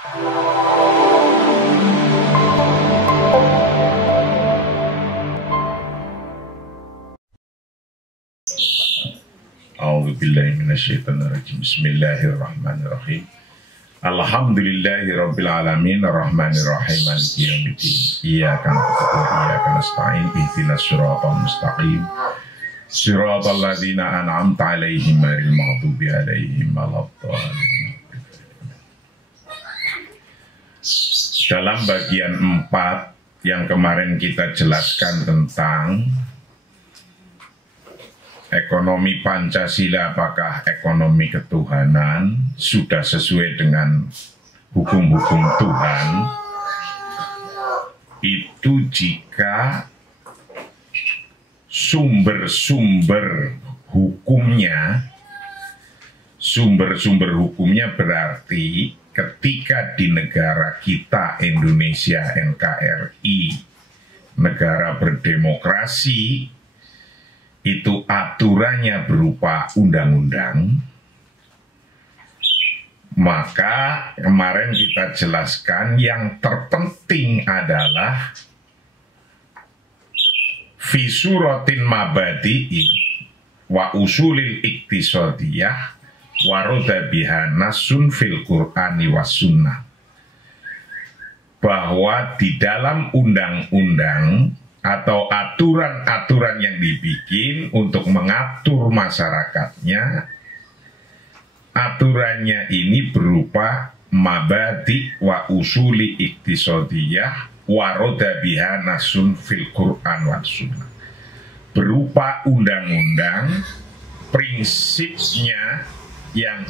A'udzubillahiminasyaitonirrajim. Bismillahirrahmanirrahim. Alhamdulillahirrabbilalamin. Ar-Rahmanirrahim. Maliki yaumiddin. Iyyaka na'budu wa iyyaka nasta'in. Ihdinas siratal mustaqim. Siratal ladzina an'amta 'alaihim ghairil maghdubi 'alaihim waladdallin. Dalam bagian 4 yang kemarin kita jelaskan tentang ekonomi Pancasila, apakah ekonomi ketuhanan sudah sesuai dengan hukum-hukum Tuhan, itu jika sumber-sumber hukumnya berarti ketika di negara kita Indonesia NKRI, negara berdemokrasi, itu aturannya berupa undang-undang, maka kemarin kita jelaskan yang terpenting adalah fi suratin mabadi'i wa usulil iktisadiyah waroda biha nasun fil Qur'ani was sunnah, bahwa di dalam undang-undang atau aturan-aturan yang dibikin untuk mengatur masyarakatnya, aturannya ini berupa mabadi wa usuli iktisadiyah waroda biha nasun fil Qur'an wa sunnah, berupa undang-undang, prinsipnya yang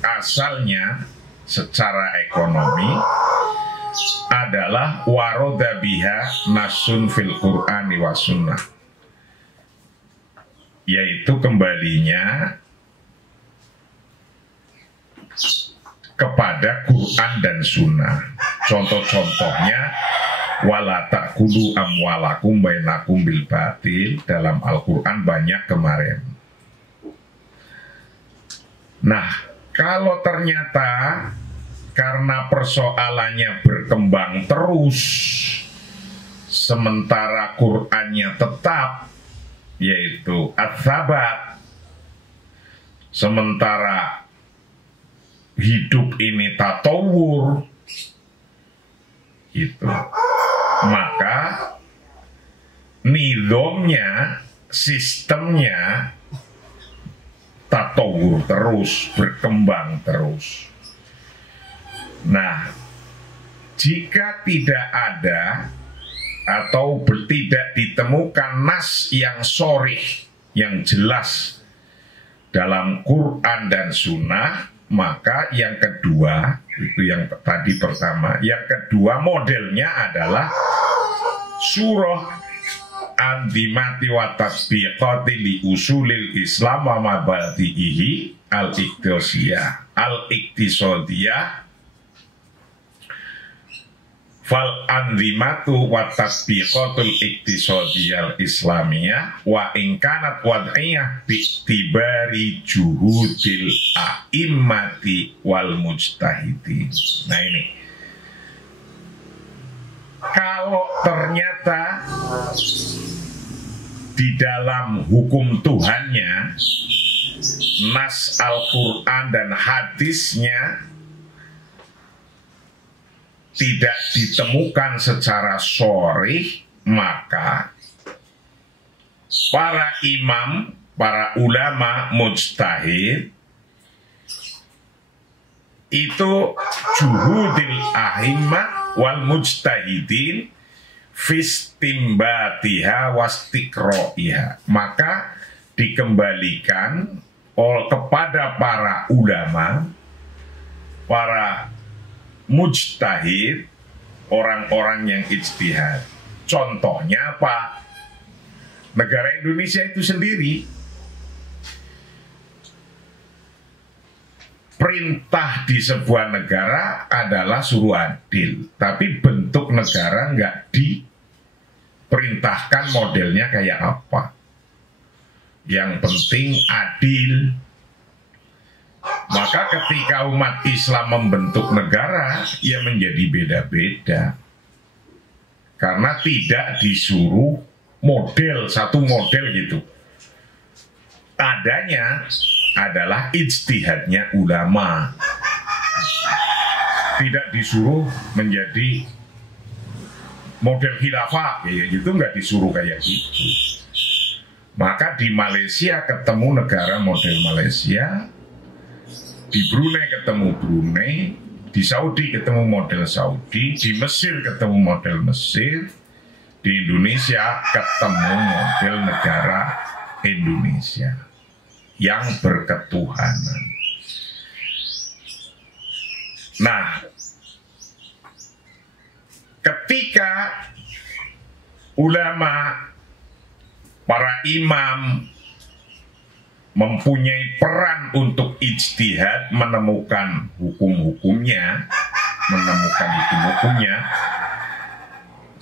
asalnya secara ekonomi adalah waroda biha nasun fil Qur'ani wa sunnah, yaitu kembalinya kepada Quran dan Sunnah. Contoh-contohnya wala ta'kulu amwalakum bainakum bil batil, dalam Al-Quran banyak kemarin. Nah, kalau ternyata karena persoalannya berkembang terus, sementara Qur'annya tetap, yaitu at-tsabat, sementara hidup ini tatawur, itu, maka nizamnya, sistemnya tatawur terus, berkembang terus. Nah, jika tidak ada atau tidak ditemukan nas yang sharih, yang jelas dalam Quran dan Sunnah, maka yang kedua, itu yang tadi pertama, yang kedua modelnya adalah surah An-Dimati wa Tasbiqati li usulil Islam wa mabadi'ihi al-iktisadiyah fal anzimatu wa tasbiqatul iktisadiyal islamiyah wa ingkanat wad'iyah bi'tibari juhudil a'immati wal mujtahidin. Nah ini, kalau ternyata di dalam hukum Tuhannya, nas Al-Quran dan hadisnya tidak ditemukan secara sharih, maka para imam, para ulama mujtahid itu juhudil ahimmah wal mujtahidin fistimbatiha wastikro'iha, maka dikembalikan kepada para ulama, para mujtahid, orang-orang yang ijtihad. Contohnya apa? Negara Indonesia itu sendiri, perintah di sebuah negara adalah suruh adil, tapi bentuk negara nggak diperintahkan modelnya kayak apa. Yang penting adil, Maka ketika umat Islam membentuk negara, ya menjadi beda-beda. Karena tidak disuruh satu model gitu. Adanya adalah ijtihadnya ulama. Tidak disuruh menjadi model khilafah, kayak gitu, nggak disuruh kayak gitu. Maka di Malaysia ketemu negara model Malaysia, di Brunei ketemu Brunei, di Saudi ketemu model Saudi, di Mesir ketemu model Mesir, di Indonesia ketemu model negara Indonesia yang berketuhanan. Nah, ketika ulama, para imam mempunyai peran untuk ijtihad, menemukan hukum-hukumnya,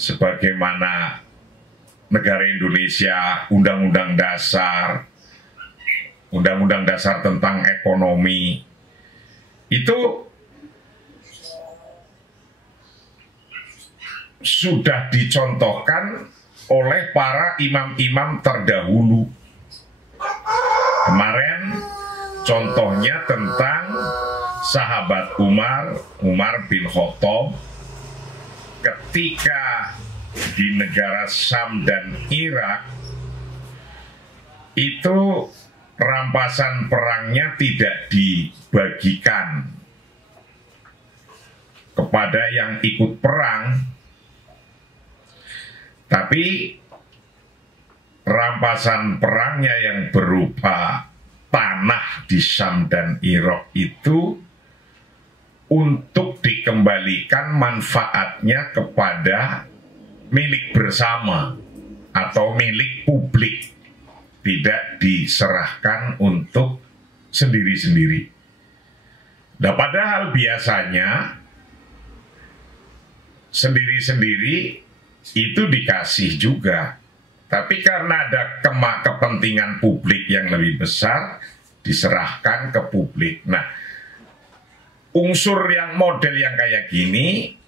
sebagaimana negara Indonesia, Undang-Undang Dasar tentang ekonomi, itu sudah dicontohkan oleh para imam-imam terdahulu. Kemarin contohnya tentang sahabat Umar bin Khattab ketika di negara Syam dan Irak itu rampasan perangnya tidak dibagikan kepada yang ikut perang, tapi rampasan perangnya yang berupa tanah di Syam dan Irak itu untuk dikembalikan manfaatnya kepada milik bersama atau milik publik, tidak diserahkan untuk sendiri-sendiri. Nah, padahal biasanya sendiri-sendiri itu dikasih juga, tapi karena ada kepentingan publik yang lebih besar, diserahkan ke publik. Nah, unsur yang model yang kayak gini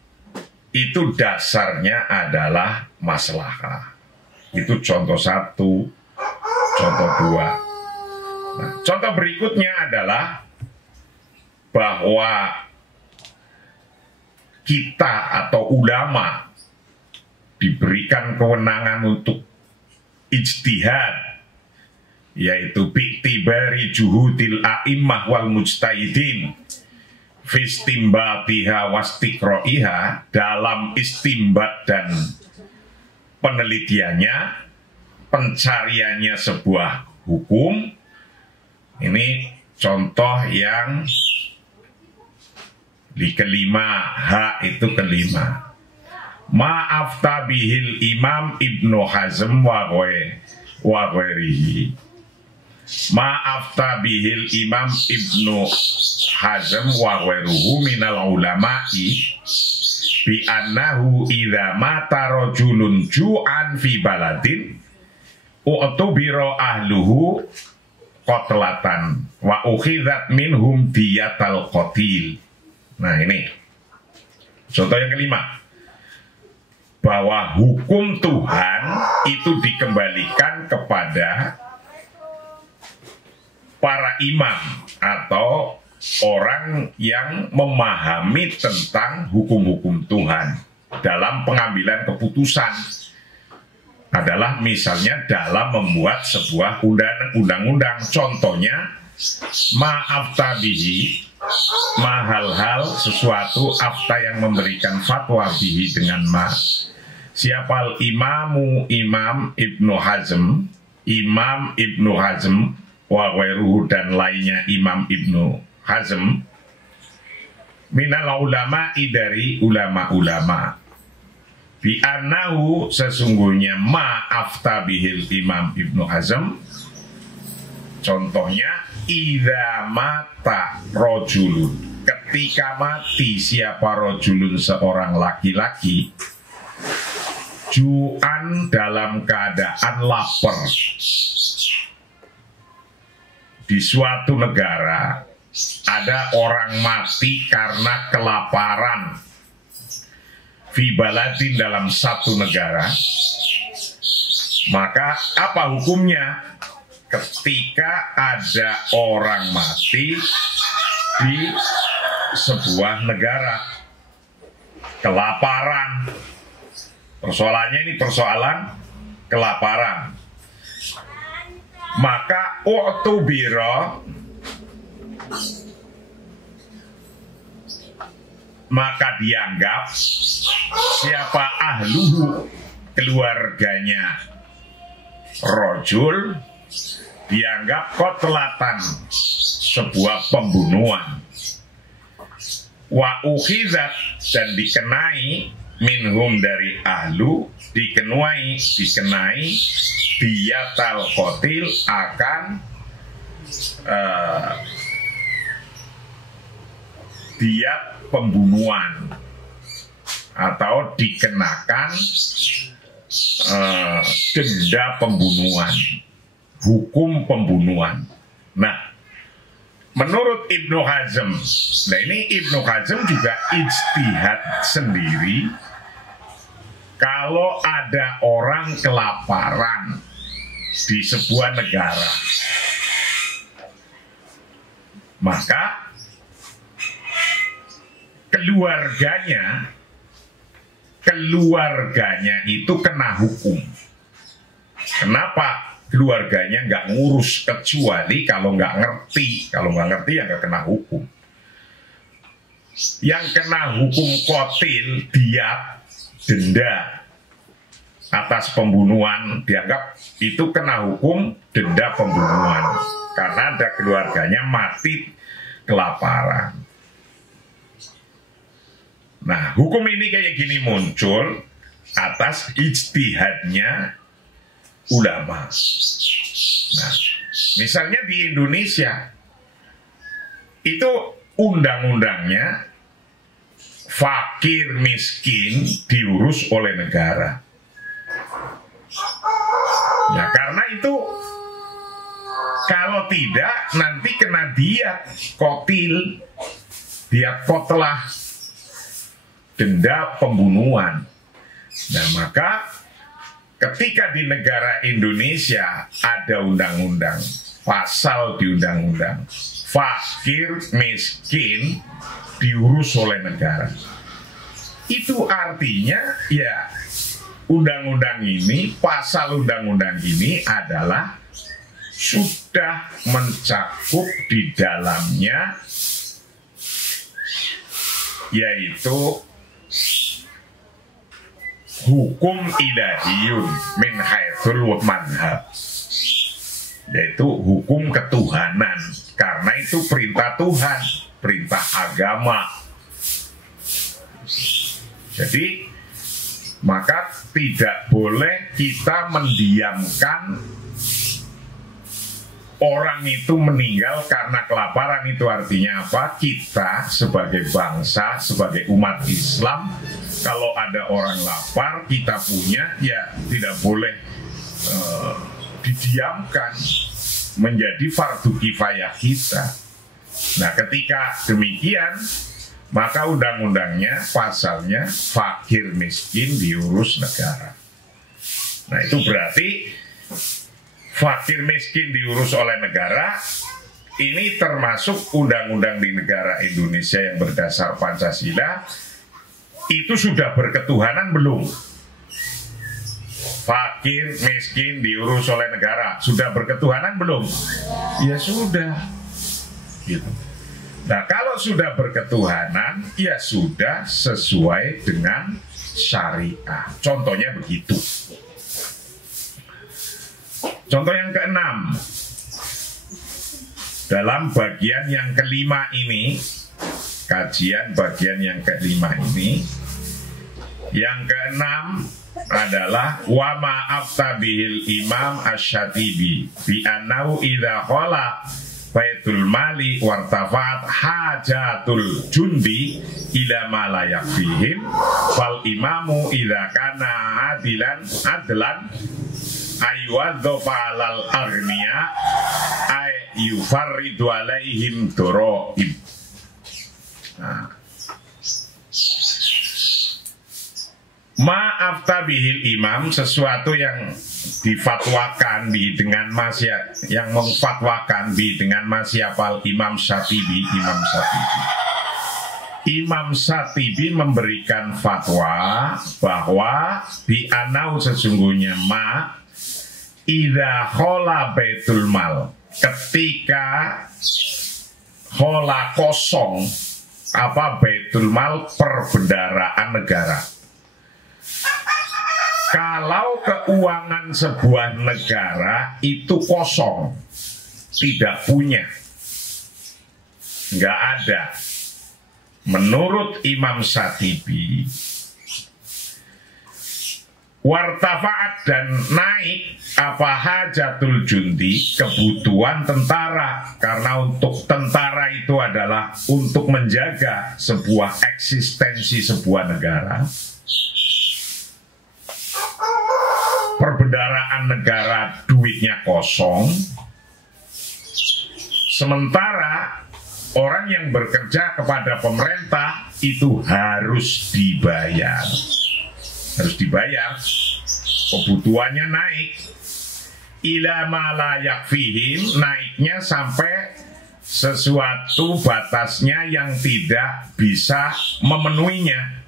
itu dasarnya adalah maslahah. Itu contoh satu, contoh dua. Nah, contoh berikutnya adalah bahwa kita atau ulama diberikan kewenangan untuk ijtihad, yaitu bi'tibari juhudil a'immah wal mujtahidin fistimbatiha wastiqro'iha, dalam istimbat dan penelitiannya, pencariannya sebuah hukum. Ini contoh yang di kelima, H itu kelima. Ma'afta bihil imam Ibnu Hazm wa ghairihi. Ma'afta bihil imam Ibnu Hazm wa ghairuhu minal ulama'i bi annahu idza mata rajulun ju'an fi baladin u'tubira ahluhu qatlatan wa ukhidhat minhum diyatal qatil. Nah, ini contoh yang kelima, bahwa hukum Tuhan itu dikembalikan kepada para imam atau orang yang memahami tentang hukum-hukum Tuhan dalam pengambilan keputusan, adalah misalnya dalam membuat sebuah undang-undang. Contohnya ma'afta bihi, hal-hal sesuatu, afta yang memberikan fatwa bihi dengan ma. Siapal imamu Imam Ibnu Hazm, Imam Ibnu Hazm wa ghairuhu, dan lainnya Imam Ibnu Hazm, minal ulama'i, dari ulama-ulama, bi annahu, sesungguhnya ma afta bihil Imam Ibnu Hazm, contohnya idza mata rojulun, ketika mati siapa rojulun, seorang laki-laki, ju'an, dalam keadaan lapar, di suatu negara, ada orang mati karena kelaparan fi baladin dalam satu negara, maka apa hukumnya ketika ada orang mati di sebuah negara kelaparan? Persoalannya ini persoalan kelaparan. Maka u'tubira, maka dianggap siapa ahluhu, keluarganya rojul, dianggap kotlatan, sebuah pembunuhan. Wa ukhizat, dan dikenai minhum dari ahlu, dikenai diyatal qatil, akan diat pembunuhan, atau dikenakan denda pembunuhan, hukum pembunuhan. Nah, menurut Ibnu Hazm, nah ini Ibnu Hazm juga ijtihad sendiri. Kalau ada orang kelaparan di sebuah negara, maka keluarganya itu kena hukum. Kenapa keluarganya nggak ngurus? Kecuali kalau nggak ngerti. Kalau nggak ngerti ya nggak kena hukum. Yang kena hukum qatil, diat, denda atas pembunuhan, dianggap itu kena hukum denda pembunuhan karena ada keluarganya mati kelaparan. Nah, hukum ini kayak gini muncul atas ijtihadnya ulama. Nah, misalnya di Indonesia itu undang-undangnya fakir miskin diurus oleh negara. Ya, karena itu kalau tidak nanti kena diat qatil, diat qotlah, denda pembunuhan. Nah, maka ketika di negara Indonesia ada undang-undang, pasal di undang-undang, fakir miskin diurus oleh negara. Itu artinya ya undang-undang ini, pasal undang-undang ini adalah sudah mencakup di dalamnya yaitu hukum ilahiyun min haitsul madhab, yaitu hukum ketuhanan, karena itu perintah Tuhan, perintah agama. Jadi maka tidak boleh kita mendiamkan orang itu meninggal karena kelaparan. Itu artinya apa? Kita sebagai bangsa, sebagai umat Islam, kalau ada orang lapar, kita punya, ya tidak boleh didiamkan, menjadi fardu kifayah kita. Nah, ketika demikian, maka undang-undangnya, pasalnya, fakir miskin diurus negara. Nah, itu berarti fakir miskin diurus oleh negara. Ini termasuk undang-undang di negara Indonesia yang berdasar Pancasila. Itu sudah berketuhanan belum? Fakir miskin diurus oleh negara, sudah berketuhanan belum? Ya sudah, gitu. Nah, kalau sudah berketuhanan, ya sudah sesuai dengan syariah. Contohnya begitu. Contoh yang keenam, dalam bagian yang kelima ini, kajian bagian yang kelima ini, yang keenam adalah wa ma aftabihil imam asy-Syatibi bi annahu idza qala baitul mali wartafat hajatul jundi ila ma la yakfihim fal imamu idza kana adlan ayuwadzofa alal aghniya ay yufarridu alaihim doroib. Nah. Maaf tabihil imam, sesuatu yang difatwakan dengan masyarakat, yang memfatwakan dengan masyapal Imam Syatibi. Imam Syatibi memberikan fatwa bahwa bi'anau sesungguhnya ma idza khola baitul mal, ketika khola kosong apa baitul mal, perbendaraan negara. Kalau keuangan sebuah negara itu kosong, tidak punya, nggak ada, menurut Imam Syatibi, wartafaat dan naik apa hajatul jundi, kebutuhan tentara, karena untuk tentara itu adalah untuk menjaga sebuah eksistensi sebuah negara. Perbendaraan negara duitnya kosong, sementara orang yang bekerja kepada pemerintah itu harus dibayar, kebutuhannya naik, ila ma la yakfihim, naiknya sampai sesuatu batasnya yang tidak bisa memenuhinya.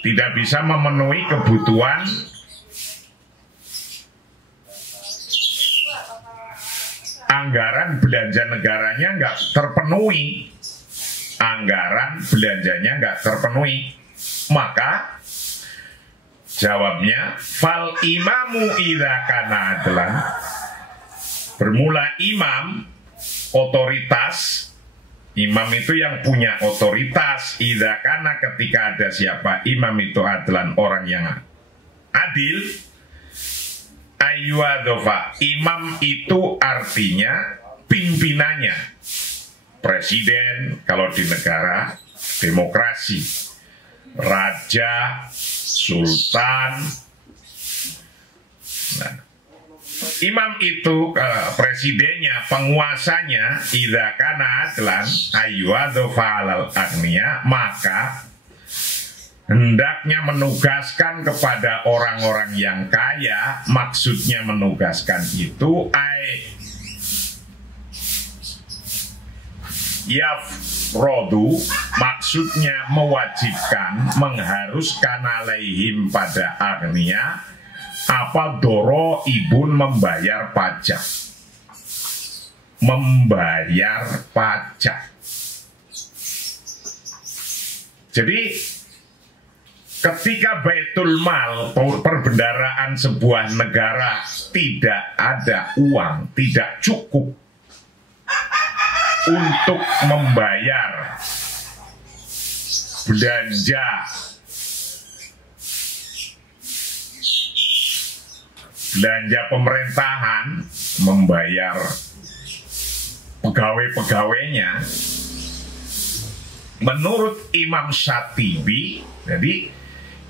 Tidak bisa memenuhi kebutuhan anggaran belanja negaranya nggak terpenuhi, maka jawabnya fal imamu idza kana adlan, bermula imam, otoritas. Imam itu yang punya otoritas, idza kana, ketika ada siapa imam itu adlan, orang yang adil. Ayyuadzofa, imam itu artinya pimpinannya, presiden kalau di negara demokrasi, raja, sultan. Nah, imam itu presidennya, penguasanya, idza kana adlan ayyuadzofa alal aghniya, maka hendaknya menugaskan kepada orang-orang yang kaya. Maksudnya menugaskan itu yafrodu, maksudnya mewajibkan, mengharuskan alaihim pada aghniya apa doro ibun, membayar pajak. Jadi ketika baitul mal, perbendaraan sebuah negara tidak ada uang, tidak cukup untuk membayar belanja pemerintahan, membayar pegawai-pegawainya, menurut Imam Syatibi, jadi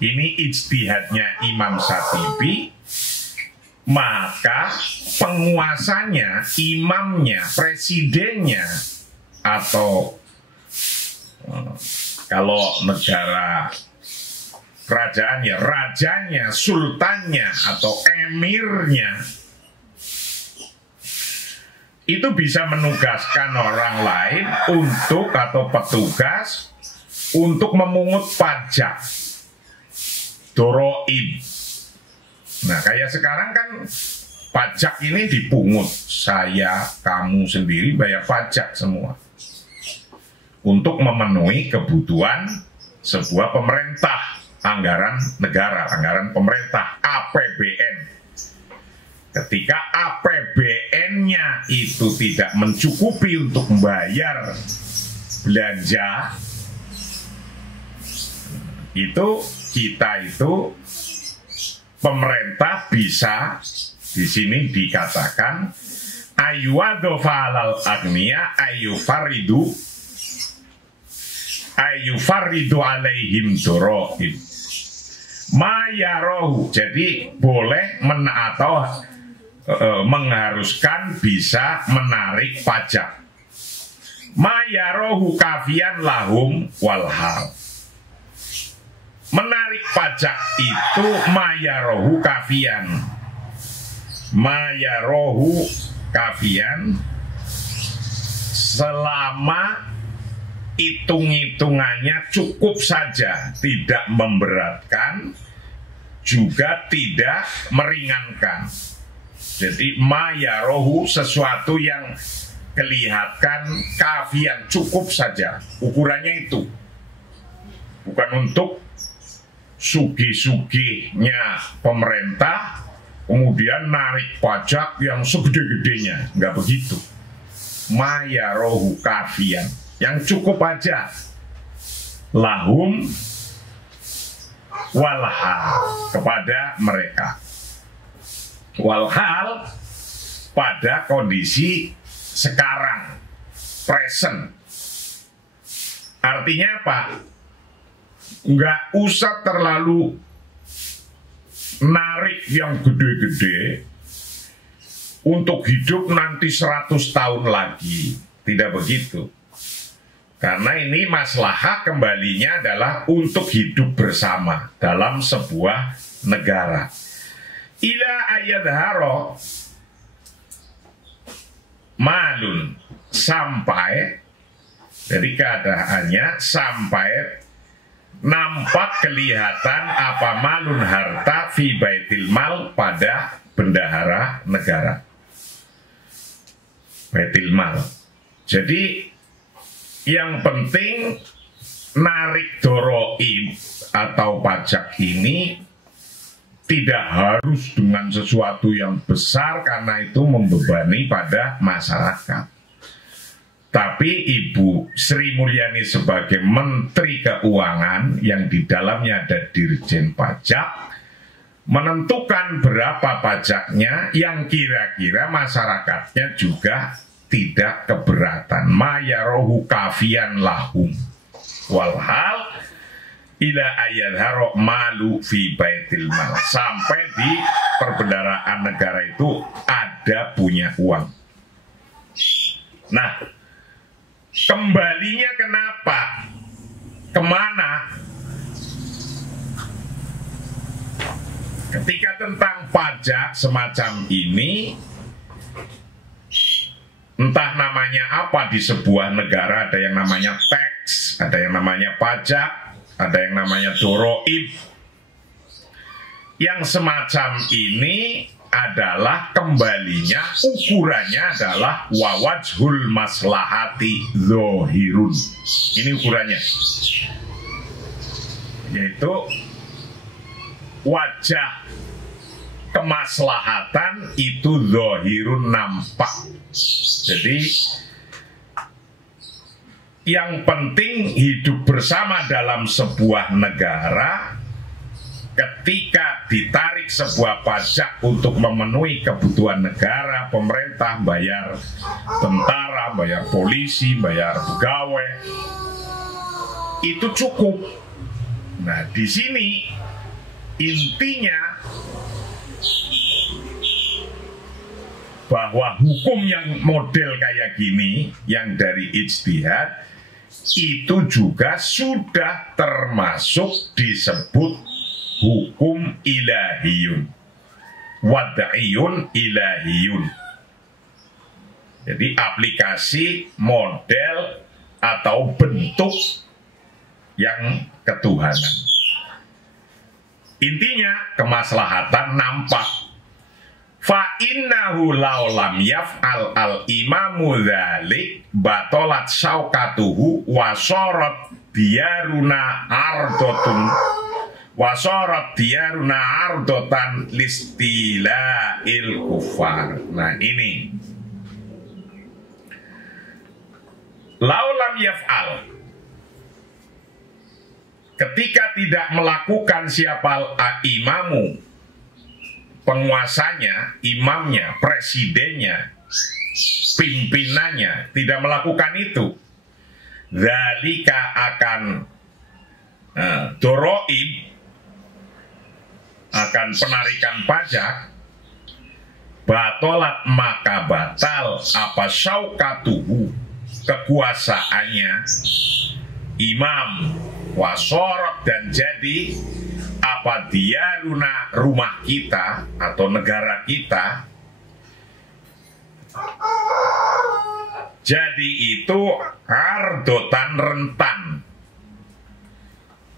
ini ijtihadnya Imam Syatibi, maka penguasanya, imamnya, presidennya, atau kalau negara kerajaan ya rajanya, sultannya, atau emirnya, itu bisa menugaskan orang lain untuk, atau petugas untuk memungut pajak doroib. Nah, kayak sekarang kan pajak ini dipungut, saya, kamu sendiri bayar pajak semua untuk memenuhi kebutuhan sebuah pemerintah, anggaran negara, anggaran pemerintah, APBN. Ketika APBN-nya itu tidak mencukupi untuk membayar belanja, itu kita itu pemerintah bisa di sini dikatakan ayyuadzofa alal aghniya ayyufarridu alaihim doroib, Mayarohu, jadi boleh atau mengharuskan bisa menarik pajak. Mayarohu kafian lahum walhal. Menarik pajak itu mayarohu kafian. Mayarohu kafian selama hitung-hitungannya cukup saja, tidak memberatkan, juga tidak meringankan. Jadi mayarohu sesuatu yang kelihatan kafian, cukup saja, ukurannya itu. Bukan untuk sugih-sugihnya pemerintah, kemudian narik pajak yang segede-gedenya, nggak begitu. Mayarohu kafian, yang cukup aja, lahum walhal, kepada mereka. Walhal pada kondisi sekarang, present. Artinya apa? Nggak usah terlalu narik yang gede-gede untuk hidup nanti 100 tahun lagi. Tidak begitu. Karena ini maslahah kembalinya adalah untuk hidup bersama dalam sebuah negara. Ila ayadharo malun, sampai, dari keadaannya sampai nampak kelihatan apa malun harta fi baitil mal pada bendahara negara. Baitil mal. Jadi yang penting narik doroib atau pajak ini tidak harus dengan sesuatu yang besar karena itu membebani pada masyarakat. Tapi Ibu Sri Mulyani sebagai Menteri Keuangan yang di dalamnya ada Dirjen Pajak menentukan berapa pajaknya yang kira-kira masyarakatnya juga tidak keberatan. Mayarohu kafian lahum walhal ila ayadharo malu fi baitil mal, sampai di perbendaharaan negara itu ada punya uang. Nah, kembalinya kenapa? Kemana? Ketika tentang pajak semacam ini, entah namanya apa di sebuah negara, ada yang namanya tax, ada yang namanya pajak, ada yang namanya doroib. Yang semacam ini adalah kembalinya, ukurannya adalah wawajhul maslahati zohirun. Ini ukurannya, yaitu wajah kemaslahatan itu zohirun, nampak. Jadi yang penting hidup bersama dalam sebuah negara, ketika ditarik sebuah pajak untuk memenuhi kebutuhan negara, pemerintah bayar tentara, bayar polisi, bayar pegawai, itu cukup. Nah, di sini intinya bahwa hukum yang model kayak gini, yang dari ijtihad, itu juga sudah termasuk disebut hukum ilahiyun, wada'iyun ilahiyun. Jadi aplikasi model atau bentuk yang ketuhanan. Intinya kemaslahatan nampak. Fa innahu laulam yaf'al al imamu dzalik batolat syaukatuhu wasorot diyaruna ardotun wasorot diyaruna ardotan listila il kufar. Nah ini laulam yaf'al, ketika tidak melakukan siapa imamu, penguasanya, imamnya, presidennya, pimpinannya, tidak melakukan itu, dzalika akan doroib, akan penarikan pajak, batolat maka batal apa syaukatuhu, kekuasaannya imam, wasorot dan jadi apa diaruna, rumah kita atau negara kita. Jadi itu ardotan,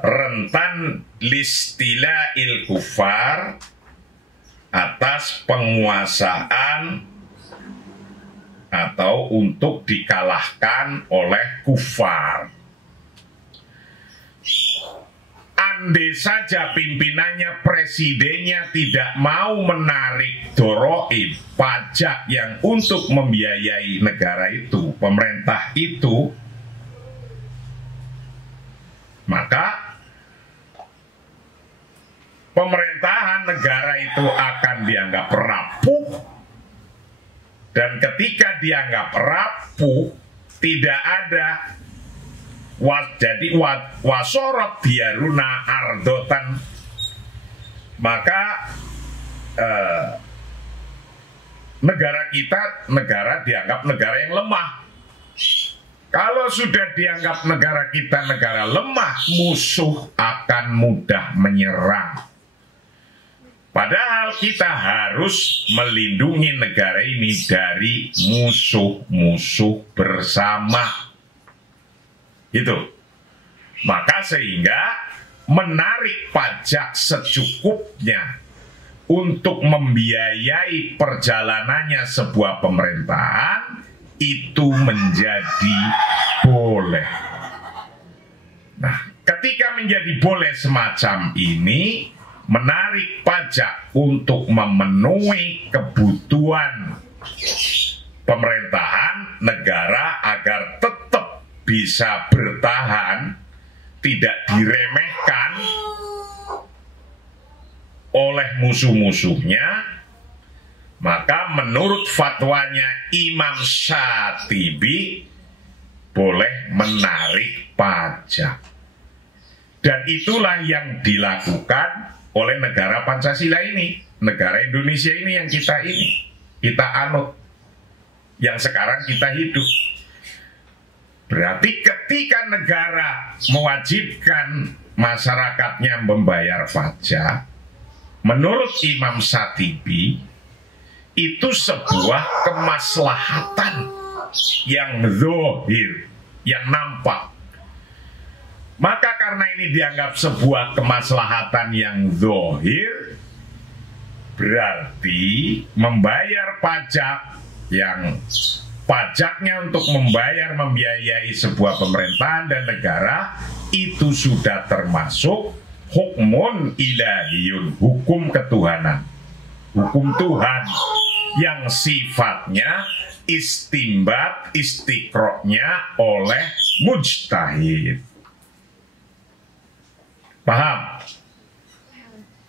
rentan listila'il kufar, atas penguasaan atau untuk dikalahkan oleh kufar. Andai saja pimpinannya, presidennya tidak mau menarik doroib, pajak yang untuk membiayai negara itu, pemerintah itu, maka pemerintahan negara itu akan dianggap rapuh. Dan ketika dianggap rapuh, tidak ada jadi wasorot diaruna ardotan, maka negara kita dianggap negara yang lemah. Kalau sudah dianggap negara kita negara lemah, musuh akan mudah menyerang. Padahal kita harus melindungi negara ini dari musuh-musuh bersama. Gitu. Maka sehingga menarik pajak secukupnya untuk membiayai perjalanannya sebuah pemerintahan itu menjadi boleh. Nah, ketika menjadi boleh semacam ini, menarik pajak untuk memenuhi kebutuhan pemerintahan negara agar tetap bisa bertahan, tidak diremehkan oleh musuh-musuhnya, maka menurut fatwanya Imam Syatibi boleh menarik pajak. Dan itulah yang dilakukan oleh negara Pancasila ini, negara Indonesia ini yang kita anut, yang sekarang kita hidup. Berarti ketika negara mewajibkan masyarakatnya membayar pajak, menurut Imam Syatibi itu sebuah kemaslahatan yang zahir, yang nampak. Maka karena ini dianggap sebuah kemaslahatan yang zahir, berarti membayar pajak yang pajaknya untuk membiayai sebuah pemerintahan dan negara itu sudah termasuk hukmun ilahiyun, hukum ketuhanan, hukum Tuhan yang sifatnya istimbat, istiqroknya oleh mujtahid. Paham?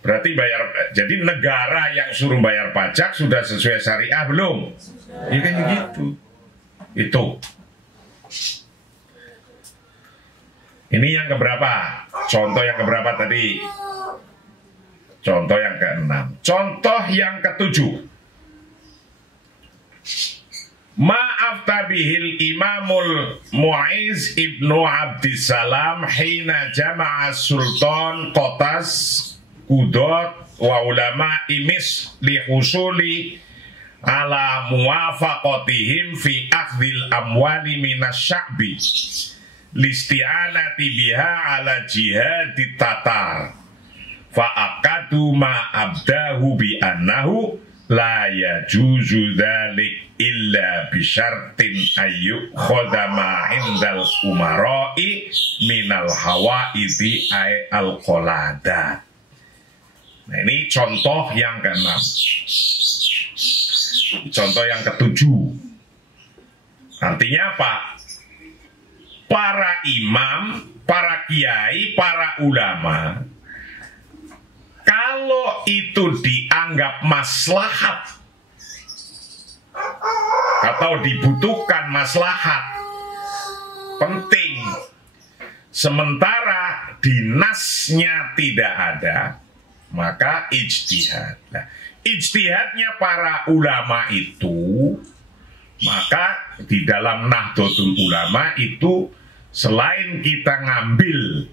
Berarti jadi negara yang suruh bayar pajak sudah sesuai syariah belum? Ya kayak gitu. Itu. Ini yang keberapa? Contoh yang keberapa tadi? Contoh yang ke-6. Contoh yang ke-7. Ma'afta bihil Imamul Mu'iz ibnu Abdissalam hina jama'a sultan Qotas Kudot wa ulama imis li husuli ala muwafaqatihim fi akhdhil amwali minas sya'bi listi'anati biha ala jihadit tatar fa'akadu ma abdahu bi annahu la yajuzu dhalik illa bisyartin ayyuk khodama indal umara'i minal hawaidi ay al-qoladat. Nah, ini contoh yang ke-6. Contoh yang ke-7. Artinya apa? Para imam, para kiai, para ulama, kalau itu dianggap maslahat atau dibutuhkan maslahat penting, sementara dinasnya tidak ada, maka ijtihad. Nah, ijtihadnya para ulama itu, maka di dalam Nahdlatul Ulama itu selain kita ngambil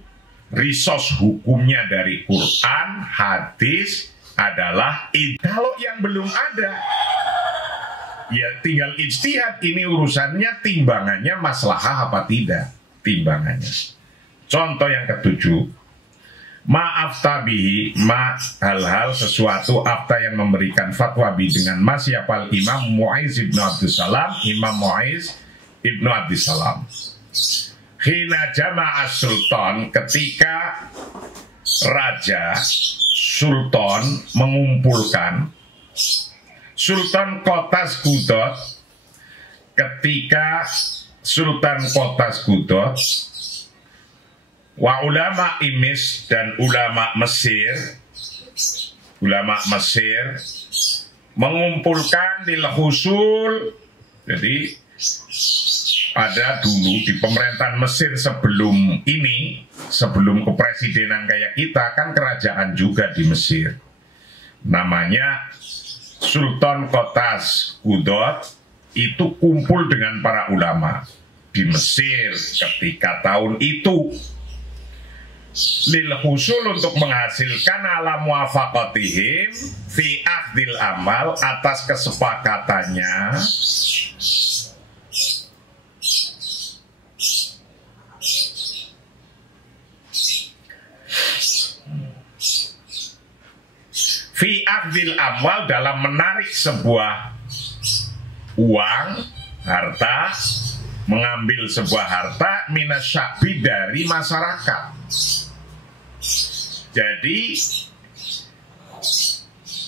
resource hukumnya dari Quran, hadis adalah kalau yang belum ada ya tinggal ijtihad. Ini urusannya timbangannya maslahah apa tidak timbangannya. Contoh yang ketujuh, maaf tabihi, hal-hal sesuatu afta yang memberikan fatwa bi dengan mas siapal Imam Mu'aiz ibnu Abdussalam, Imam Mu'aiz ibnu Abdussalam. Hina jama'a sultan, ketika raja sultan mengumpulkan Sultan Kotas Gudot, ketika Sultan Kotas Gudot wa ulama Imis dan ulama Mesir mengumpulkan di Husul. Jadi ada dulu di pemerintahan Mesir sebelum ini, sebelum kepresidenan kayak kita, kan kerajaan juga di Mesir, namanya Sultan Kotas Gudot. Itu kumpul dengan para ulama di Mesir ketika tahun itu lil husul, untuk menghasilkan ala muwafaqatihim fi akhdil amal, atas kesepakatannya fi akhdil amwal, dalam menarik sebuah uang, harta, mengambil sebuah harta minasyabi, dari masyarakat. Jadi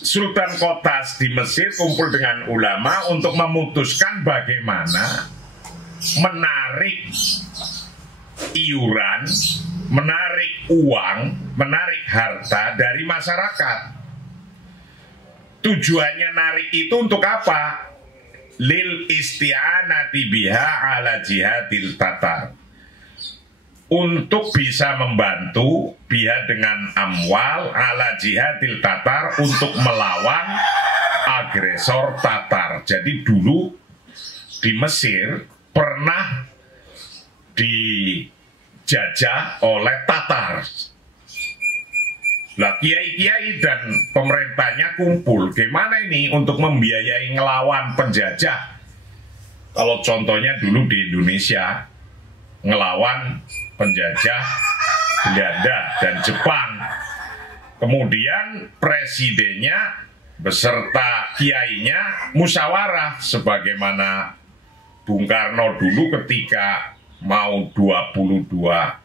Sultan Kotas di Mesir kumpul dengan ulama untuk memutuskan bagaimana menarik iuran, menarik uang, menarik harta dari masyarakat. Tujuannya narik itu untuk apa? Lil isti'anati biha ala jihadil tatar, untuk bisa membantu biha dengan amwal ala jihadil tatar, untuk melawan agresor Tatar. Jadi dulu di Mesir pernah dijajah oleh Tatar. Lah kiai-kiai dan pemerintahnya kumpul, gimana ini untuk membiayai ngelawan penjajah. Kalau contohnya dulu di Indonesia ngelawan penjajah Belanda dan Jepang, kemudian presidennya beserta kiainya musyawarah, sebagaimana Bung Karno dulu ketika mau 22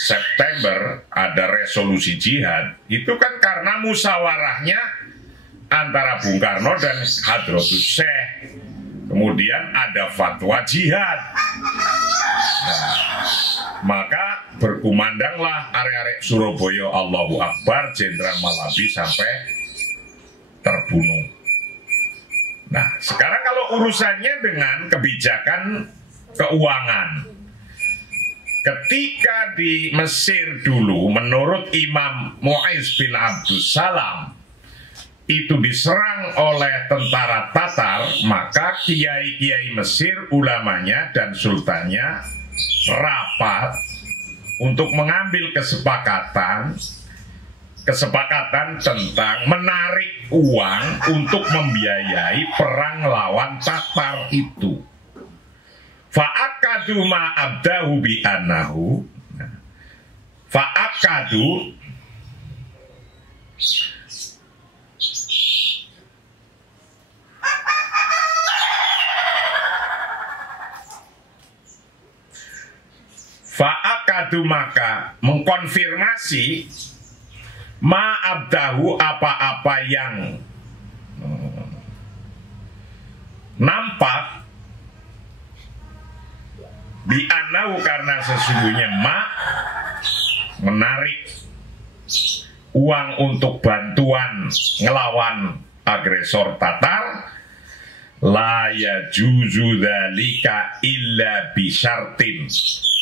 September ada resolusi jihad, itu kan karena musyawarahnya antara Bung Karno dan Hadratus Syekh. Kemudian ada fatwa jihad. Nah, maka berkumandanglah arek-arek Surabaya Allahu Akbar, Jenderal Malabi sampai terbunuh. Nah, sekarang kalau urusannya dengan kebijakan keuangan, ketika di Mesir dulu, menurut Imam Mu'aiz bin Abdussalam, itu diserang oleh tentara Tatar, maka kiai-kiai Mesir, ulamanya dan sultannya rapat untuk mengambil kesepakatan tentang menarik uang untuk membiayai perang lawan Tatar itu. Fa'akadu ma'abdahu bi'annahu, fa'akadu maka mengkonfirmasi ma'abdahu, apa-apa yang nampak, bi'anahu, karena sesungguhnya menarik uang untuk bantuan ngelawan agresor Tatar, la yajuzu dzalika illa bisyartin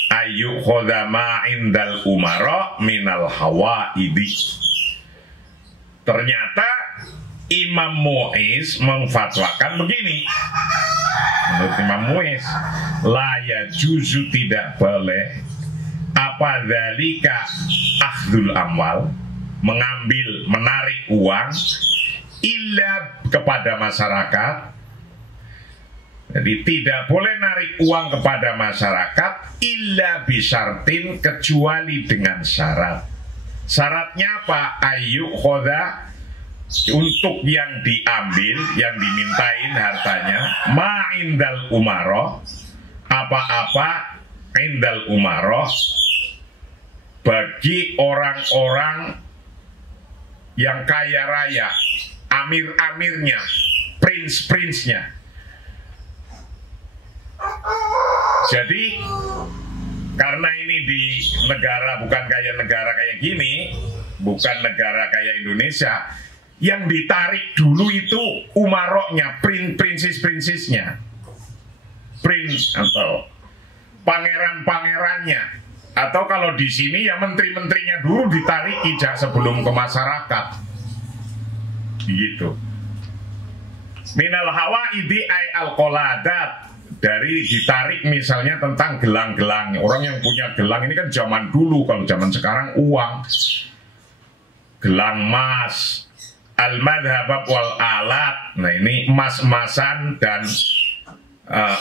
ayyukhadha ma indal umara minal hawaidi. Ternyata Imam Muiz memfatwakan begini. Menurut Imam Muiz, la yajuzu, tidak boleh, apa dzalika akhdul amwal, mengambil, menarik uang, illa kepada masyarakat. Jadi tidak boleh narik uang kepada masyarakat illa bisyartin, kecuali dengan syarat. Syaratnya apa? Ayu khoda, untuk yang diambil, yang dimintain hartanya, ma indal umaro, apa-apa indal umaro, bagi orang-orang yang kaya raya, amir-amirnya, prince-prinsnya. Jadi karena ini di negara, bukan kayak negara kayak gini, bukan negara kayak Indonesia, yang ditarik dulu itu umaroknya, prinsip-prinsipnya, prince atau pangeran-pangerannya, atau kalau di sini ya menteri-menterinya dulu ditarik ijak sebelum ke masyarakat, begitu. Minal hawaidi ay al-qoladat, dari ditarik misalnya tentang gelang-gelang. Orang yang punya gelang ini kan zaman dulu, kalau zaman sekarang uang, gelang emas, al-madhabab wal alat. Nah ini emas-emasan dan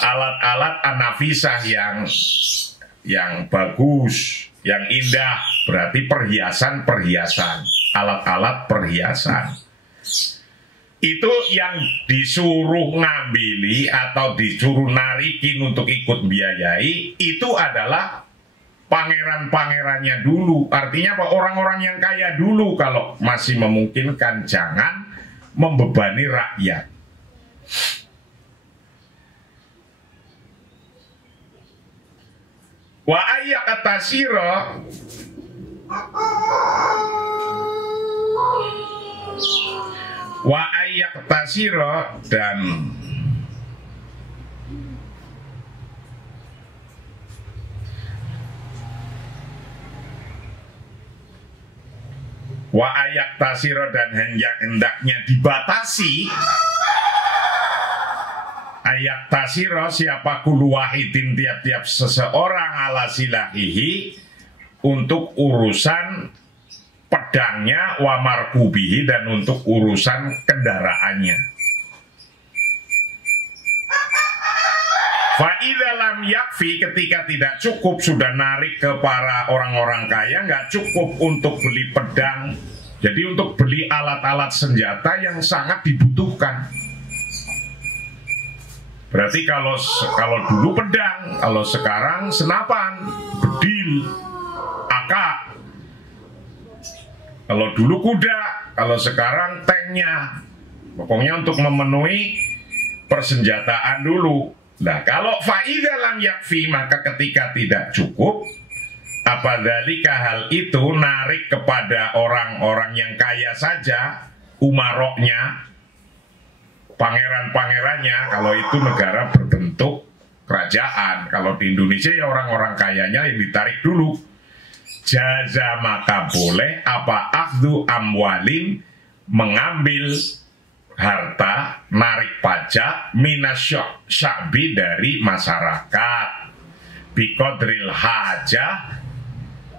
alat-alat anafisah yang bagus, yang indah, berarti perhiasan-perhiasan, alat-alat perhiasan. Itu yang disuruh ngambili atau disuruh narikin untuk ikut biayai, itu adalah pangeran-pangerannya dulu. Artinya apa? Orang-orang yang kaya dulu, kalau masih memungkinkan, jangan membebani rakyat. Wa ayyakatasira, wa ayyaktasira, dan wa ayyaktasira, dan hendaknya dibatasi. Ayyaktasira, siapa kulu wahidin, tiap-tiap seseorang, ala silahihi, untuk urusan pedangnya, wa markubihi, dan untuk urusan kendaraannya. Fa'idha lam yakfi, ketika tidak cukup, sudah narik ke para orang-orang kaya, nggak cukup untuk beli pedang, jadi untuk beli alat-alat senjata yang sangat dibutuhkan. Berarti kalau dulu pedang, kalau sekarang senapan, bedil, AK. Kalau dulu kuda, kalau sekarang tanknya. Pokoknya untuk memenuhi persenjataan dulu. Nah, kalau fa'idha lam yakfi, maka ketika tidak cukup, apa dzalika, hal itu narik kepada orang-orang yang kaya saja, umaroknya, pangeran-pangerannya, kalau itu negara berbentuk kerajaan. Kalau di Indonesia ya orang-orang kayanya yang ditarik dulu. Jaza, maka boleh apa akhdu amwalin, mengambil harta, narik pajak, minas sya'bi, dari masyarakat, biqadril hajah,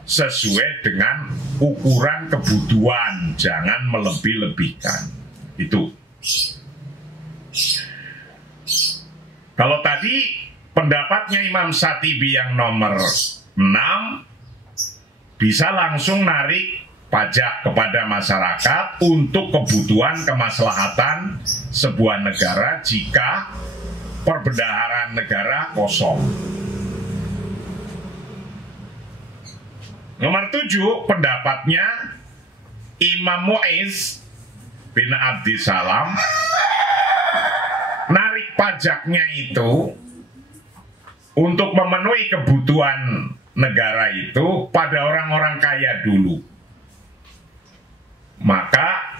sesuai dengan ukuran kebutuhan, jangan melebih-lebihkan. Itu. Kalau tadi pendapatnya Imam Syatibi yang nomor 6, bisa langsung narik pajak kepada masyarakat untuk kebutuhan kemaslahatan sebuah negara jika perbendaharaan negara kosong. Nomor 7, pendapatnya Imam Muiz bin Abdissalam, narik pajaknya itu untuk memenuhi kebutuhan negara itu pada orang-orang kaya dulu. Maka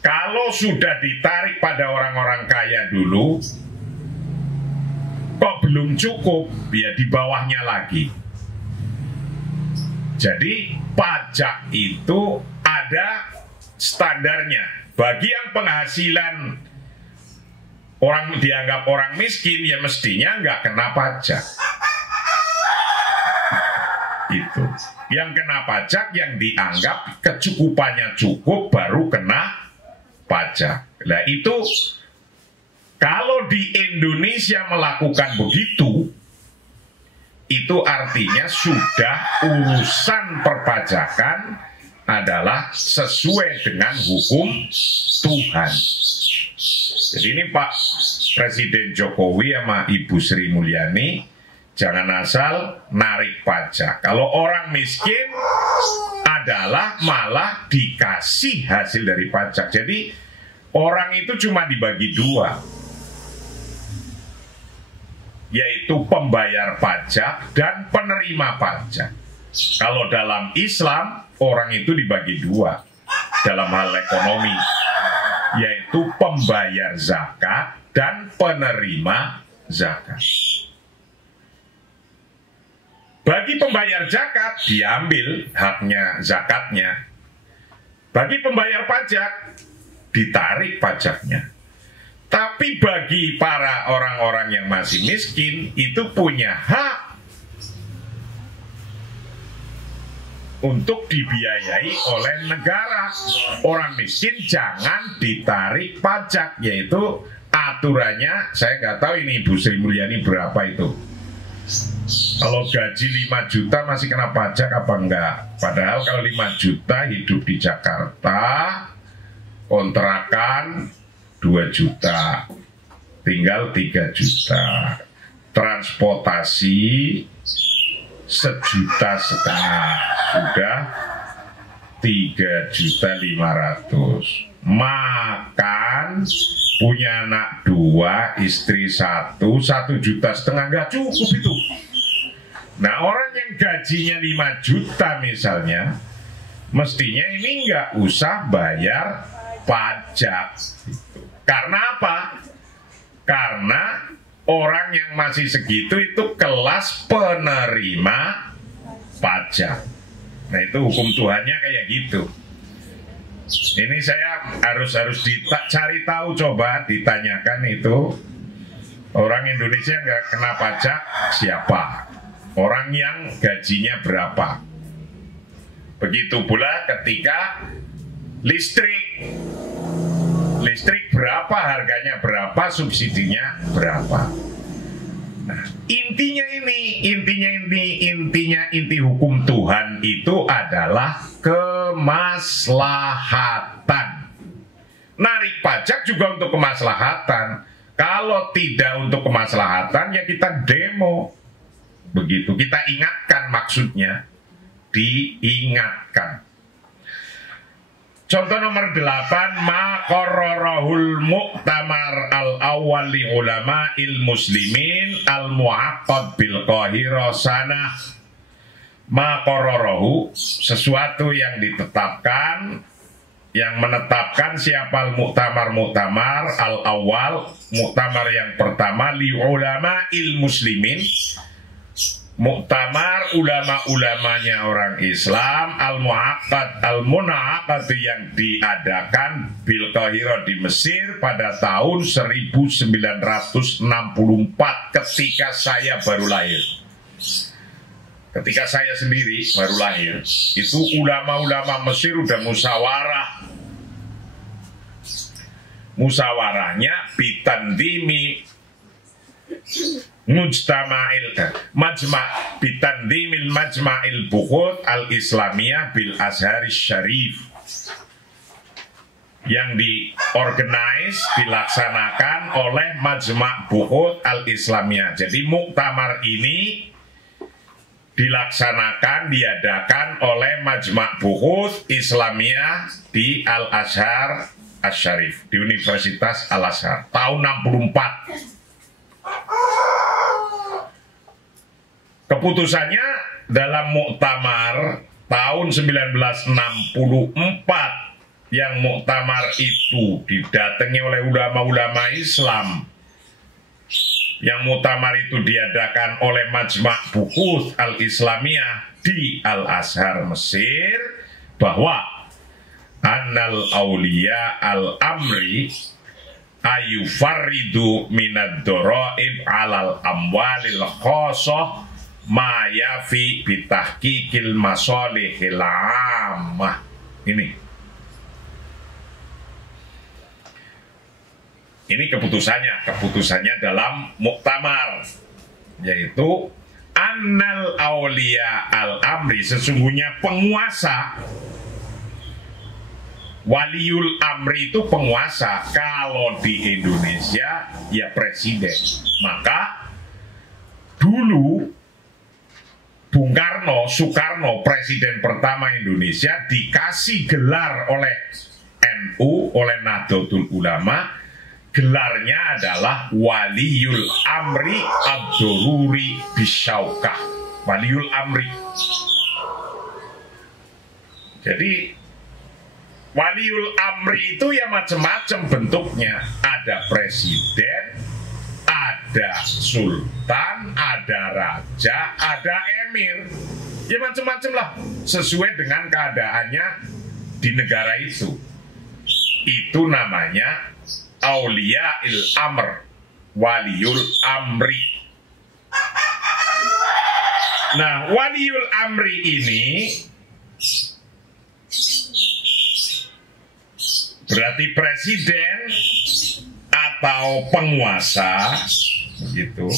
kalau sudah ditarik pada orang-orang kaya dulu, kok belum cukup, ya di bawahnya lagi. Jadi pajak itu ada standarnya. Bagi yang penghasilan orang dianggap orang miskin, ya mestinya nggak kena pajak. Itu yang kena pajak yang dianggap kecukupannya cukup baru kena pajak. Nah itu kalau di Indonesia melakukan begitu, itu artinya sudah urusan perpajakan adalah sesuai dengan hukum Tuhan. Jadi ini Pak Presiden Jokowi sama Ibu Sri Mulyani jangan asal narik pajak. Kalau orang miskin adalah malah dikasih hasil dari pajak. Jadi orang itu cuma dibagi dua, yaitu pembayar pajak dan penerima pajak. Kalau dalam Islam, orang itu dibagi dua dalam hal ekonomi, yaitu pembayar zakat dan penerima zakat. Bagi pembayar zakat, diambil haknya zakatnya. Bagi pembayar pajak, ditarik pajaknya. Tapi bagi para orang-orang yang masih miskin, itu punya hak untuk dibiayai oleh negara. Orang miskin jangan ditarik pajak, yaitu aturannya, saya nggak tahu ini Ibu Sri Mulyani berapa itu. Kalau gaji 5 juta masih kena pajak apa enggak? Padahal kalau 5 juta hidup di Jakarta, kontrakan 2 juta, tinggal 3 juta, transportasi 1,5 juta, sudah 3.500.000. Makan, punya anak 2, istri 1, 1,5 juta, nggak cukup itu. Nah orang yang gajinya 5 juta misalnya, mestinya ini nggak usah bayar pajak. Karena apa? Karena orang yang masih segitu itu kelas penerima pajak. Nah itu hukum Tuhannya kayak gitu. Ini saya harus dicari tahu, coba ditanyakan itu orang Indonesia nggak kena pajak siapa? Orang yang gajinya berapa? Begitu pula ketika listrik berapa harganya, berapa subsidinya, berapa. Nah, inti hukum Tuhan itu adalah kemaslahatan. Narik pajak juga untuk kemaslahatan. Kalau tidak untuk kemaslahatan, ya kita demo. Begitu, kita ingatkan, maksudnya diingatkan. Contoh nomor 8, ma qarrarahul mu'tamar al-awwal li ulama'il muslimin al-mu'aqqad bil Qahirah sanah. Ma qarrarahu, sesuatu yang ditetapkan, yang menetapkan siapa al-mu'tamar al-awwal, mu'tamar yang pertama li ulama'il muslimin, muktamar ulama-ulamanya orang Islam, al-munaqad yang diadakan bil Qahirah di Mesir pada tahun 1964 ketika saya baru lahir. Ketika saya sendiri baru lahir, itu ulama-ulama Mesir udah musyawarah. Musyawarahnya bitandimi bitandimil majma'il bukhut al-islamiyah bil Azhar Syarif, yang diorganize, dilaksanakan oleh Majma' Bukhut al-Islamiyah. Jadi muktamar ini diadakan oleh Majma' Bukhut Islamiyah di Al-Azhar Asy-Syarif, di Universitas Al-Azhar tahun 64. Keputusannya dalam muktamar tahun 1964, yang muktamar itu didatangi oleh ulama-ulama Islam, yang muktamar itu diadakan oleh Majma' Bukhut al-Islamiyah di Al-Azhar Mesir, bahwa annal awliya al amri ayufarridu minad doroib alal amwalil khosoh ma yafi bitahqiqil masolihil ammah. Ini keputusannya dalam muktamar, yaitu annal awliya al amri, sesungguhnya penguasa. Waliul amri itu penguasa. Kalau di Indonesia ya presiden. Maka dulu Soekarno presiden pertama Indonesia dikasih gelar oleh NU, oleh Nahdlatul Ulama. Gelarnya adalah Waliul Amri Ad-Dururi Bisyaukah. Waliul Amri. Jadi Waliul Amri itu ya macam-macam bentuknya. Ada presiden, ada sultan, ada raja, ada emir. Ya macam-macam lah, sesuai dengan keadaannya di negara itu. Itu namanya Auliyail Amr, Waliul Amri. Nah, Waliul Amri ini berarti presiden atau penguasa, begitu.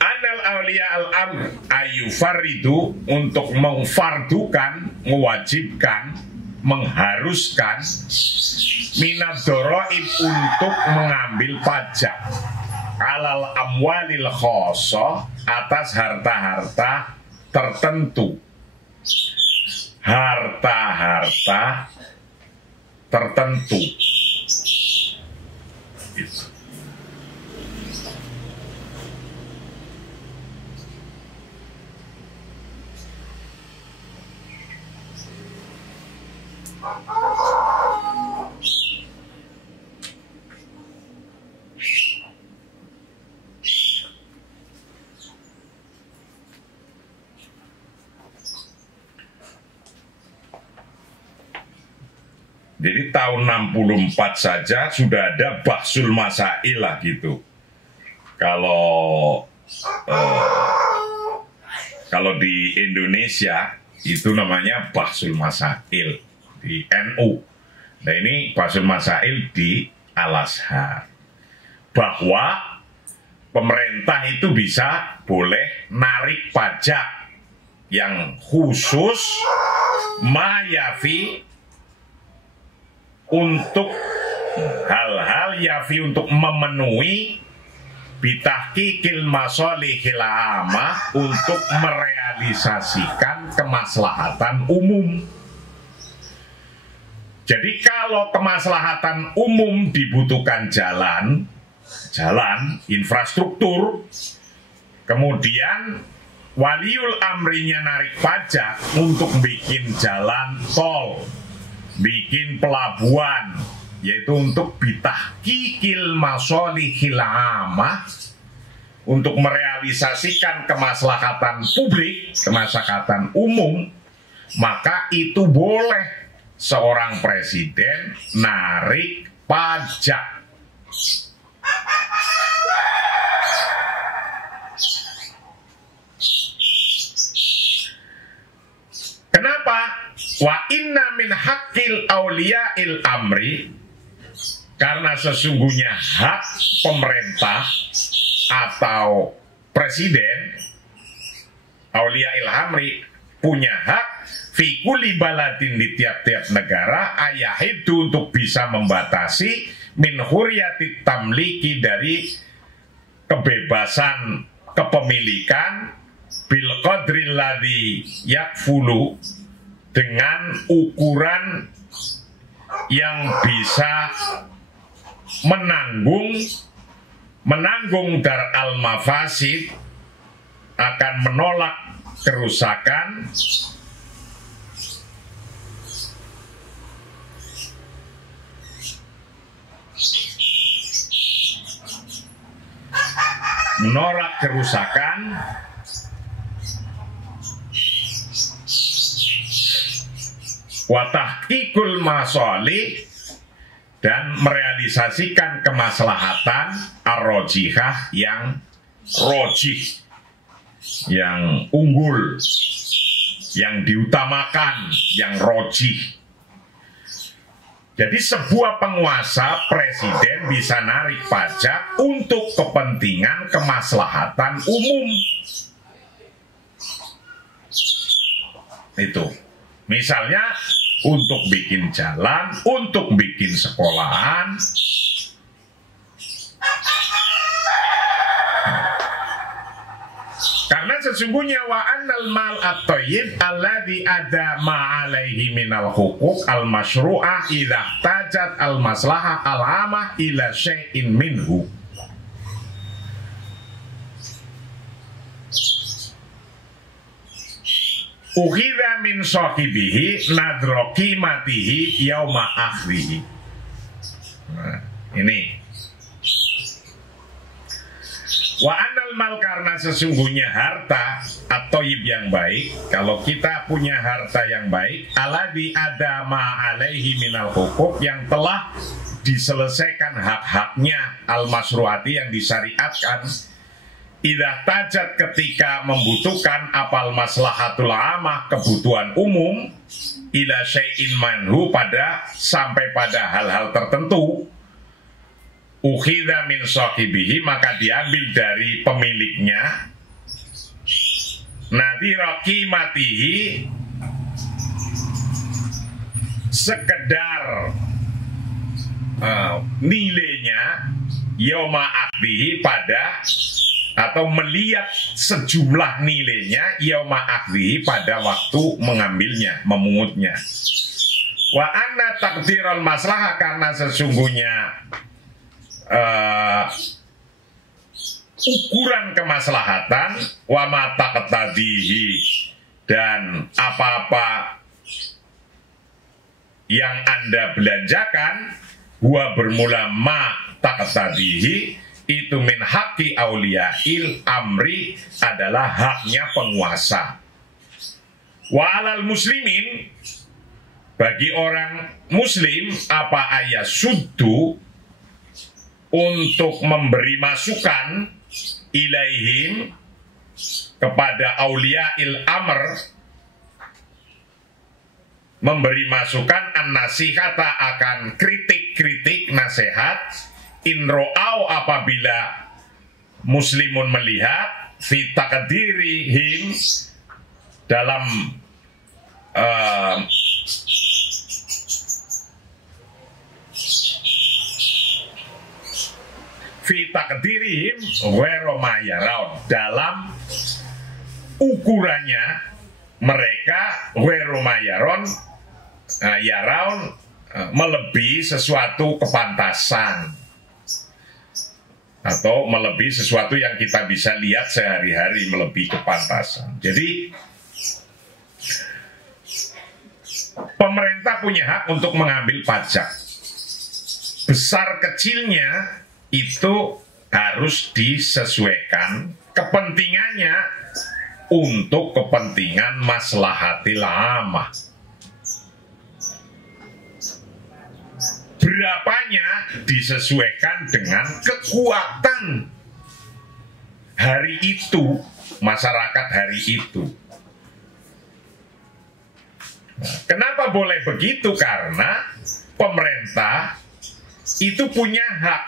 Anal awliya al-amr ayufarridu, untuk mengfardukan, mewajibkan, mengharuskan, minad doroib, untuk mengambil pajak, alal amwalil khosoh, atas harta-harta tertentu, harta-harta tertentu. Gitu. Jadi tahun 64 saja sudah ada bahsul masail lah gitu. Kalau di Indonesia itu namanya bahsul masail di NU. Nah ini bahsul masail di Al-Azhar. Bahwa pemerintah itu bisa boleh narik pajak yang khusus mayafi, untuk hal-hal yafi, untuk memenuhi bitahqiqil masolihil amah, untuk merealisasikan kemaslahatan umum. Jadi kalau kemaslahatan umum dibutuhkan jalan, infrastruktur, kemudian waliul amrinya narik pajak untuk bikin jalan tol, bikin pelabuhan, yaitu untuk bitahqiqil masolihil amah, untuk merealisasikan kemaslahatan publik, kemaslahatan umum, maka itu boleh seorang presiden narik pajak. Kenapa? Wa inna min haqqil awliya'il amri, karena sesungguhnya hak pemerintah atau presiden, awliya'il amri, punya hak fi kulli baladin, di tiap-tiap negara, ayahidu, untuk bisa membatasi min hurriyatit tamliki, dari kebebasan kepemilikan, bil qadril ladzi yakfulu, dengan ukuran yang bisa menanggung dar al mafasid, akan menolak kerusakan, menolak kerusakan, wa tahqiqul masalih, dan merealisasikan kemaslahatan ar-rajihah yang rojih, yang unggul, yang diutamakan, yang rojih. Jadi sebuah penguasa, presiden bisa narik pajak untuk kepentingan kemaslahatan umum. Itu. Misalnya untuk bikin jalan, untuk bikin sekolahan. Karena sesungguhnya wa annal mal at-thayyib alladhi ada ma alaihi minal huquq al-masyru'ah idza tajat al-maslahah al-amah ila syai'in minhu. Ukhidha min sahibihi nadra qimatihi yauma akhrihi. Nah, ini wa anal mal, karena sesungguhnya harta atau yang baik, kalau kita punya harta yang baik, alladzi ada ma alaihi minal huquq, yang telah diselesaikan hak-haknya al-masyru'ati, yang disyariatkan, idza tajat, ketika membutuhkan apal maslahatul amah, kebutuhan umum, ila syai'in manhu, pada sampai pada hal-hal tertentu, ukhidha min sahibihi, maka diambil dari pemiliknya, nadhira qimatihi, sekedar nilainya, yauma akhdihi, pada, atau melihat sejumlah nilainya, yauma akhdihi, pada waktu mengambilnya, memungutnya. Wa anna taqdirul maslahah, karena sesungguhnya ukuran kemaslahatan, wa ma taqtadihi, dan apa-apa yang Anda belanjakan, huwa bermula ma taqtadihi, itu min haqqi auliyail amri, adalah haknya penguasa. Wa alal muslimin, bagi orang muslim, apa ayat suddu, untuk memberi masukan ilaihim, kepada auliyail amr, memberi masukan an-nasihata, akan kritik-kritik nasihat, in ro'au, apabila muslimun melihat, fi taqdirihim, dalam fi taqdirihim ghairu ma yaraun, dalam ukurannya mereka, ghairu ma yaraun, melebihi sesuatu kepantasan, atau melebihi sesuatu yang kita bisa lihat sehari-hari, melebihi kepantasan. Jadi pemerintah punya hak untuk mengambil pajak. Besar kecilnya itu harus disesuaikan kepentingannya untuk kepentingan maslahatil amah. Berapanya disesuaikan dengan kekuatan hari itu, masyarakat hari itu. Kenapa boleh begitu? Karena pemerintah itu punya hak,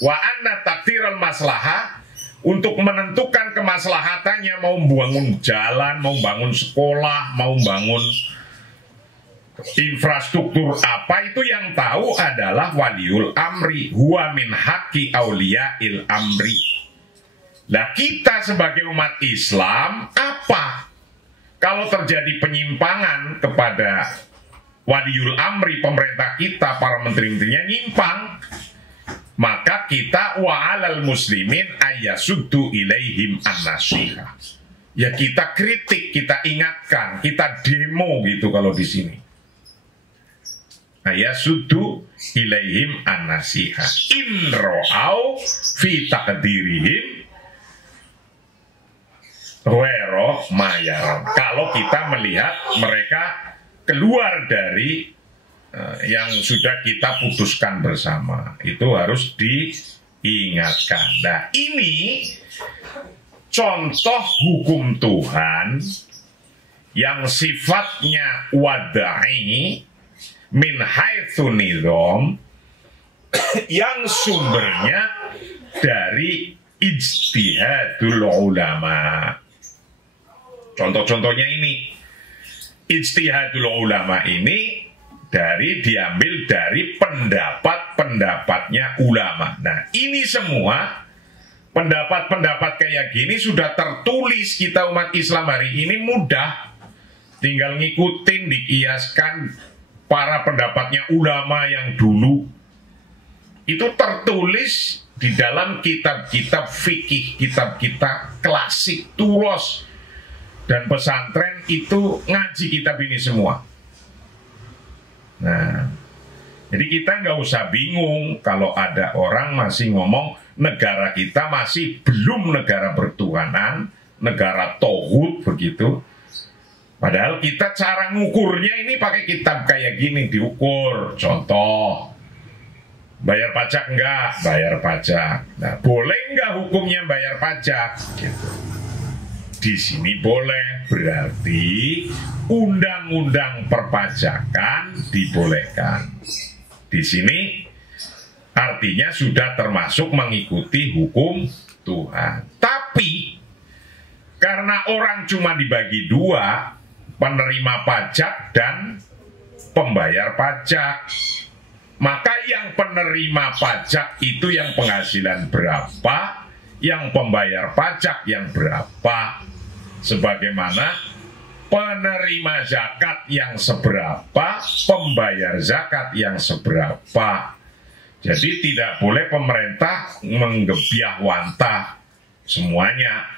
wa anna taqdiral maslahah, untuk menentukan kemaslahatannya, mau bangun jalan, mau bangun sekolah, mau bangun infrastruktur apa, itu yang tahu adalah waliul amri, huwa min haqqi auliyail amri. Nah, kita sebagai umat Islam, apa kalau terjadi penyimpangan kepada waliul amri, pemerintah kita, para menteri-menterinya nyimpang, maka kita wa'alal muslimin ayyasuddu ilaihim an-nasihah. Ya kita kritik, kita ingatkan, kita demo gitu kalau di sini. ayasuddu ilaihim an-nasiha in ra'au fi taqdirihim wero mayaron. Kalau kita melihat mereka keluar dari yang sudah kita putuskan bersama, itu harus diingatkan. Nah, ini contoh hukum Tuhan yang sifatnya wadai min haitsu nizam, yang sumbernya dari ijtihadul ulama. Contoh-contohnya ini, ijtihadul ulama ini diambil dari pendapat-pendapatnya ulama. Nah, ini semua pendapat-pendapat kayak gini sudah tertulis. Kita umat Islam hari ini mudah, tinggal ngikutin, dikiaskan para pendapatnya ulama yang dulu. Itu tertulis di dalam kitab-kitab fikih, kitab-kitab klasik, turos, dan pesantren itu ngaji kitab ini semua. Nah, jadi kita nggak usah bingung kalau ada orang masih ngomong negara kita masih belum negara bertuhanan, negara tauhid begitu. Padahal kita cara ngukurnya ini pakai kitab kayak gini diukur. Contoh, bayar pajak enggak? Bayar pajak. Nah, boleh enggak hukumnya bayar pajak? Gitu. Di sini boleh, berarti undang-undang perpajakan dibolehkan. Di sini artinya sudah termasuk mengikuti hukum Tuhan. Tapi karena orang cuma dibagi dua, penerima pajak dan pembayar pajak, maka yang penerima pajak itu yang penghasilan berapa, yang pembayar pajak yang berapa. Sebagaimana penerima zakat yang seberapa, pembayar zakat yang seberapa. Jadi tidak boleh pemerintah menggebyah-wantah semuanya.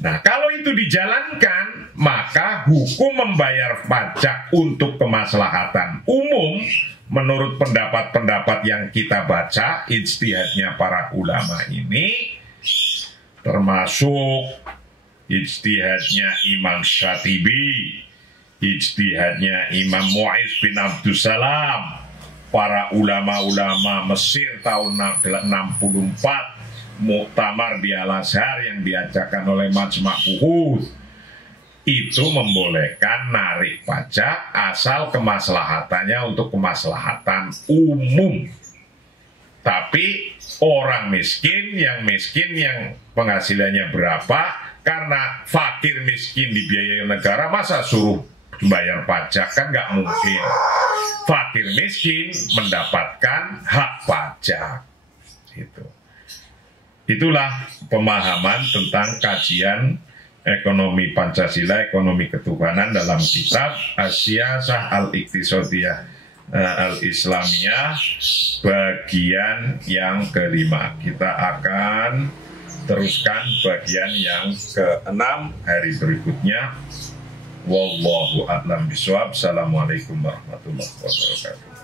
Nah, kalau itu dijalankan, maka hukum membayar pajak untuk kemaslahatan umum menurut pendapat-pendapat yang kita baca, ijtihadnya para ulama ini, termasuk ijtihadnya Imam Syatibi, ijtihadnya Imam Mu'izz bin Abdussalam, para ulama-ulama Mesir tahun 64, muktamar di Al-Azhar yang diajarkan oleh Majma' Buhuth, itu membolehkan narik pajak asal kemaslahatannya untuk kemaslahatan umum. Tapi orang miskin yang penghasilannya berapa, karena fakir miskin dibiayai negara, masa suruh bayar pajak? Kan nggak mungkin. Fakir miskin mendapatkan hak pajak. Itulah pemahaman tentang kajian ekonomi Pancasila, ekonomi ketuhanan dalam kitab As-Siyasah Al-Iqtisadiyah Al-Islamiyah bagian yang kelima. Kita akan teruskan bagian yang ke-6 hari berikutnya. Wallahu a'lam bishawab. Assalamualaikum warahmatullahi wabarakatuh.